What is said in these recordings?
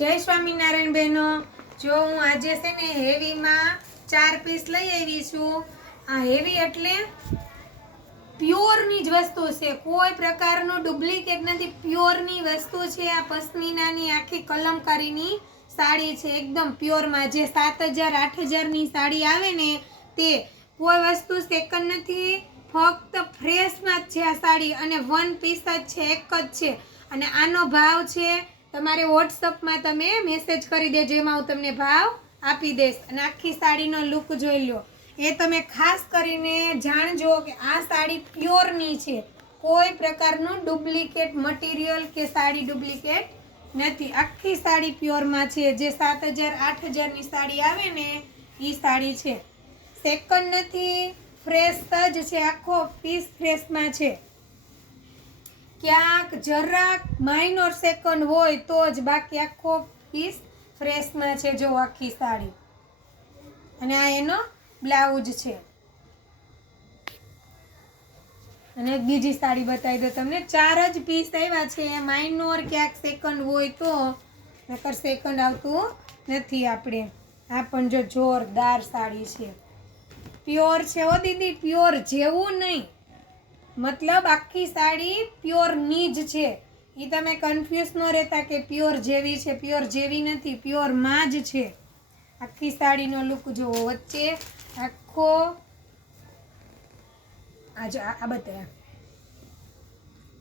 जय स्वामीनारायण बहनों। जो हूँ आज से ने हेवी में 4 पीस लई आई छूं। आ हेवी एटले प्योर नी ज वस्तु छे, कोई प्रकारनो डुप्लिकेट नथी, प्योर नी वस्तु छे। आ पश्मीना नी आखी कलमकारी नी साड़ी छे, एकदम प्योर में। जे 7000 8000 नी साड़ी आवे ने ते कोई वस्तु सेकंड नथी, फक्त फ्रेश में छे आ साड़ी। अने वन पीस ज छे, एक ज छे। अने आनो भाव छे तमारे व्हाट्सएप में तमे मेसेज करी देजो, एमां हुं तमने भाव आपी दईश। अने आखी साड़ीनो लुक जोई लो। ए तमे खास करीने जाणजो के आ साड़ी प्योर नी छे, कोई प्रकारनो डुप्लिकेट मटीरियल के साड़ी डुप्लिकेट नथी। आखी साड़ी प्योर में छे। जे 7000 8000 नी साड़ी आवे ने ई साड़ी छे, सेकंड नथी, फ्रेश ज छे। आखो पीस फ्रेश में छे। क्यांक जराक माइनर सेकंड होय तो ज, बाकी आखो पीस फ्रेश में छे। जो आखी साड़ी अने आ एनो ब्लाउज छे। अने बीजी साड़ी बतावी दो तमने। 4 ज पीस आव्या छे। माइनर क्यांक सेकंड होय तो, नकर सेकंड आवतुं नथी आपणे। आ पण जो जोरदार साड़ी छे, प्योर छे हो दीदी, प्योर जेवुं नहीं। मतलब आखी साड़ी प्योर नीज छे। ई तमे कन्फ्यूज न रहता के प्योर जेवी छे, प्योर जेवी नथी, प्योर मां ज छे। आखी साड़ीनो लुक जो वच्चे आखो आज आ बताया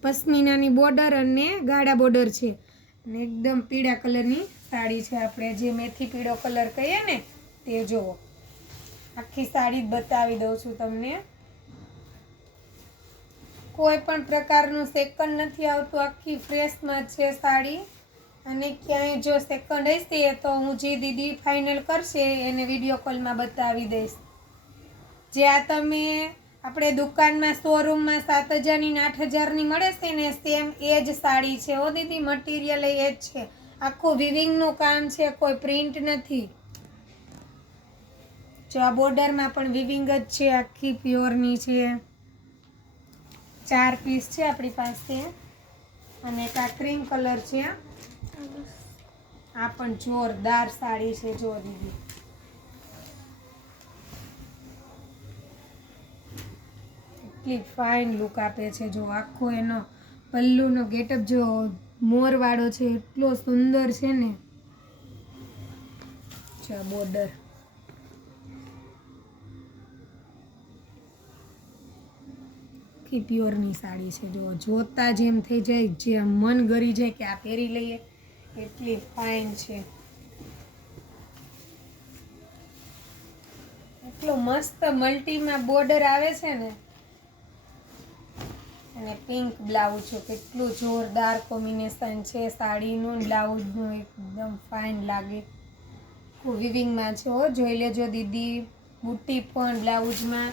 पश्मीनानी बॉर्डर अने गाढ़ा बॉर्डर छे। अने एकदम पीळा कलरनी साड़ी छे। आपणे जे मेथी पीळो कलर कहीए ने ते जोवो। आखी साड़ी बतावी दઉં છું તમને। कोई पण प्रकारનું सेकंड નથી આવતું, आखी फ्रेश में छे साड़ी। अने क्यांय जो सेकंड हशे तो हूँ जे दीदी फाइनल करशे एने विडियो कॉल में बतावी दईश। जे आ तमे आपणे दुकान में शोरूम में 7000 नी 8000 नी मळे छे ने, सेम एज साड़ी छे हो दीदी। मटीरियल एज छे, आखो वीविंग नुं काम छे, कोई प्रिंट नथी। जो आ बॉर्डर में पण वीविंग ज छे, आखी प्योर नी छे। 4 पीस छे अपनी पासे। अने एक आ क्रीम कलर छे। आ पण जोरदार साड़ी छे। जो दीदी એટલી ફાઇન લુક આપે છે। જો આખો એનો પલ્લુનો ગેટઅપ જો મોર વાળો છે, એટલો સુંદર છે ને। જો બોર્ડર की प्योर नी साड़ी छे। जो जोता ज एम थई जाय, जे मन गरी जाय के आ પહેરી લઈએ, એટલી ફાઇન છે। એટલો મસ્ત મલ્ટીમાં બોર્ડર આવે છે ને। અને પિંક બ્લાઉઝ છે, કેટલું જોરદાર કોમ્બિનેશન છે સાડીનું બ્લાઉઝનું, એકદમ ફાઇન લાગે। વીવિંગમાં છે હો, જોઈ લેજો દીદી। બુટ્ટી પણ બ્લાઉઝમાં।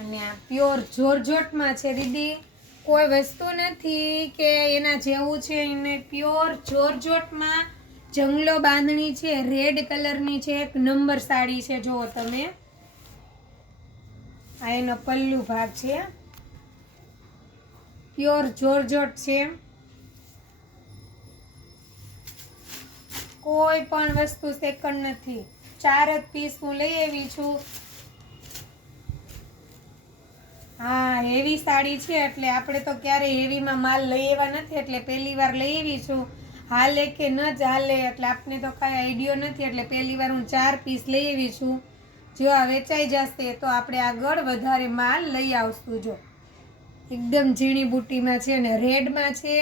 અને આ પ્યોર જોરજોટમાં છે દીદી, કોઈ વસ્તુ નથી કે એના જેવું છે। એને પ્યોર જોરજોટમાં જંગલો બાંધણી છે, રેડ કલરની છે, એક નંબર સાડી છે। જો તમે આ એનો પલ્લુ ભાગ છે, પ્યોર જોરજોટ છે। કોઈ પણ વસ્તુ સેકન્ડ નથી। 4 જ પીસ હું લઈ આવી છું। हाँ हेवी साड़ी छे एटले आपणे तो क्यारे हेवी में माल लई आव्या नथी, एटले पहली वार लई आवी छुं। हाले के न ज हाले एटले आपने तो कांई आइडियो नथी, एटले पहली वार हूँ 4 पीस लई आवी छुं। जो आ वेचाई जशे तो आपणे आगळ वधारे माल लई आवशुं। जो एकदम झीणी बूटी में छे ने रेड में छे,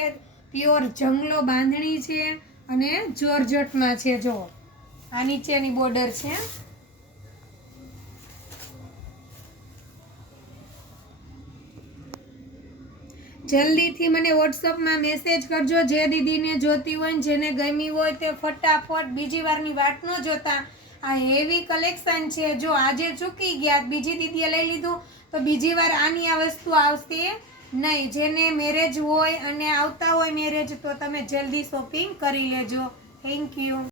प्योर जंगलो बांधणी छे अने जॉर्जेट में छे। जो आ नीचेनी बॉर्डर छे। जल्दी थी मने व्हाट्सएप में मेसेज करजो। जे दीदी ने जोती होय, जेने गमी होय ते फटाफट बीजी वारनी वाट न जोता। आ हेवी कलेक्शन छे। जो आजे चूकी गया, बीजी दीदीए लई लीधुं तो बीजी वार आनी आ वस्तु आवशे नहीं। जेने मेरेज होय अने आवता होय मेरेज तो तमे जल्दी शॉपिंग करी लेजो। Thank you.